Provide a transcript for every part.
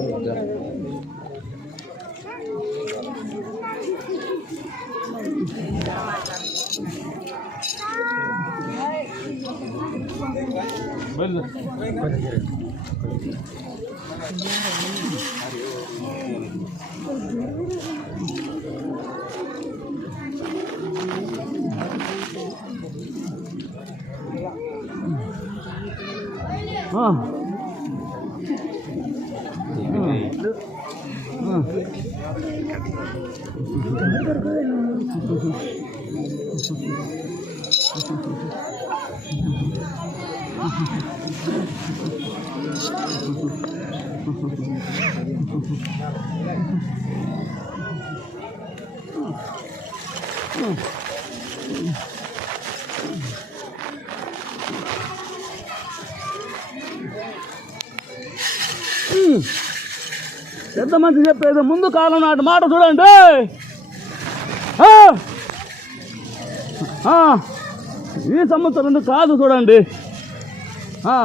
Да. А. 嗯。పెద్ద మంచి చెప్పేది? ముందు కాలం నాటి మాట చూడండి. ఈ సంవత్సరం కాదు చూడండి. ఆ!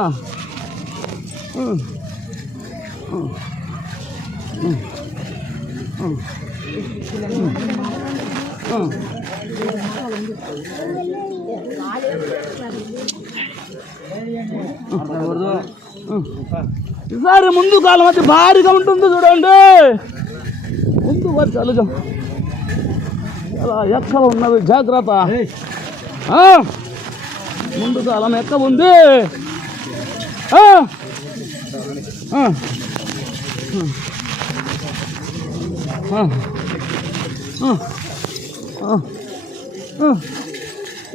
ఈసారి ముందు కాలం అయితే భారీగా ఉంటుంది చూడండి. ముందు వర్షాలు అలా ఎక్కడ ఉన్నది. జాగ్రత్త. ముందు కాలం ఎక్క ఉంది.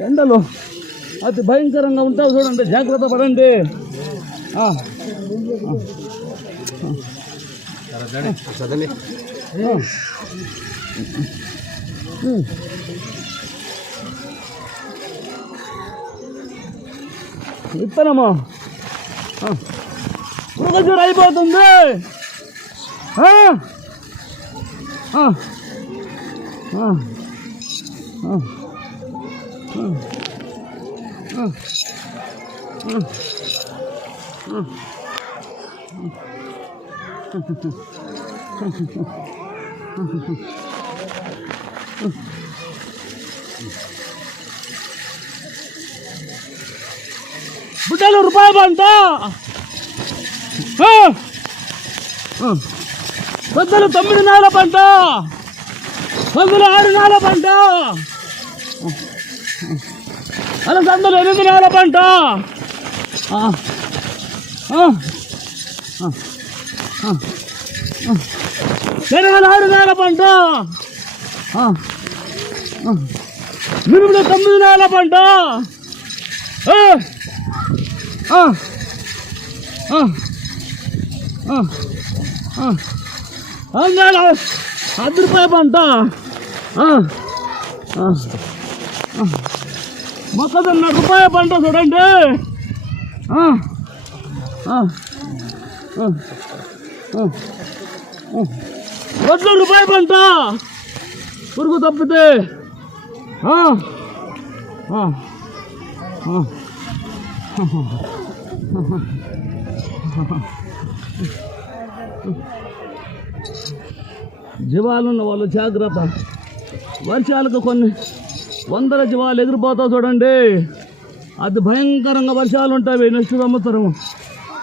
ఎండలు అతి భయంకరంగా ఉంటావు చూడండి. జాగ్రత్త పడండి. ಸದನೆ ಹ್ಞೂ ఇప్పనమ్మా దగ్గర అయిపోతుంది ಬಿಟ್ಟಲು ರೂಪಾಯಿ ಬಂತ వందలు తొమ్మిది నాల పంట వందలు ఆరు నాల పంట అలా వందలు ఎనిమిది నాల పంట ఇరవై నాలుగు నెల పంట మినిమం తొమ్మిది నెల పంట అందాల అది రూపాయ పంట మొక్కజొన్న రూపాయ పంట చూడండి వడ్లు రూపాయ పంట. పురుగు తప్పితే. జీవాలున్న వాళ్ళు జాగ్రత్త. వర్షాలకు కొన్ని వందల జీవాలు ఎగిరిపోతావు చూడండి. అది భయంకరంగా వర్షాలు ఉంటాయి నెక్స్ట్ సంవత్సరం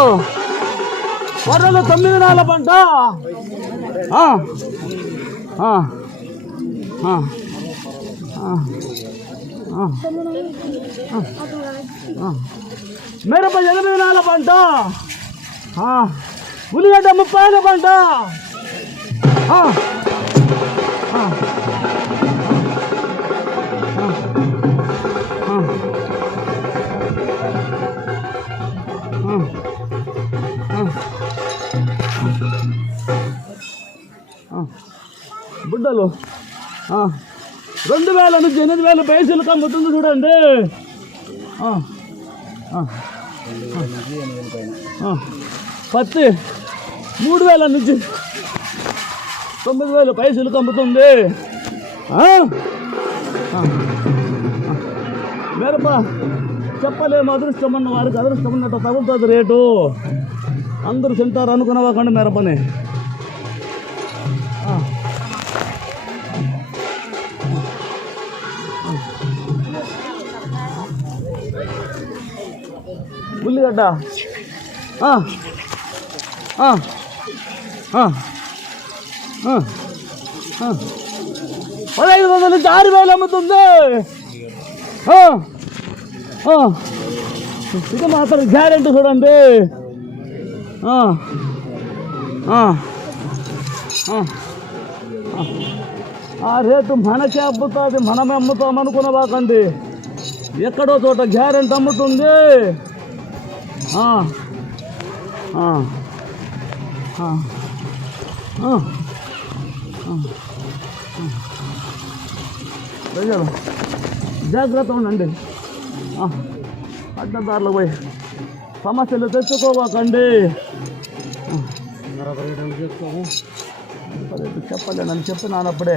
పంటలు బర్రెలు తొమ్మిది నెలల పంట. మిరప ఎనిమిది నెలల పంట. ఉల్లిగడ్డ ముప్పై పంట. బుడ్డలు రెండు వేల నుంచి ఎనిమిది వేల పైసలు అమ్ముతుంది చూడండి. పత్తి మూడు వేల నుంచి తొమ్మిది వేల పైసలు అమ్ముతుంది మిరప చెప్పలేము అదృష్టం అన్న వారికి అదృష్టం ఉన్నట్టు తగులుతుంది రేటు. అందరూ తింటారు అనుకునేవాకండి మిరపని. ఉల్లిగడ్డ. పదహైదు వందల నుంచి ఆరు వేలు అమ్ముతుంది. ఇది మాత్రం గ్యారెంటీ చూడండి. ఆ. రేటు మనకే అమ్ముతుంది మనమే అమ్ముతాం అనుకునేవాకండి ఎక్కడో చోట గ్యారెంట్ అమ్ముతుంది జాగ్రత్త ఉండండి. అడ్డదారులు పోయి సమస్యలు తెచ్చుకోవాకండి. ఆ. అదే చెప్పలే నన్ను చెప్పినానప్పుడే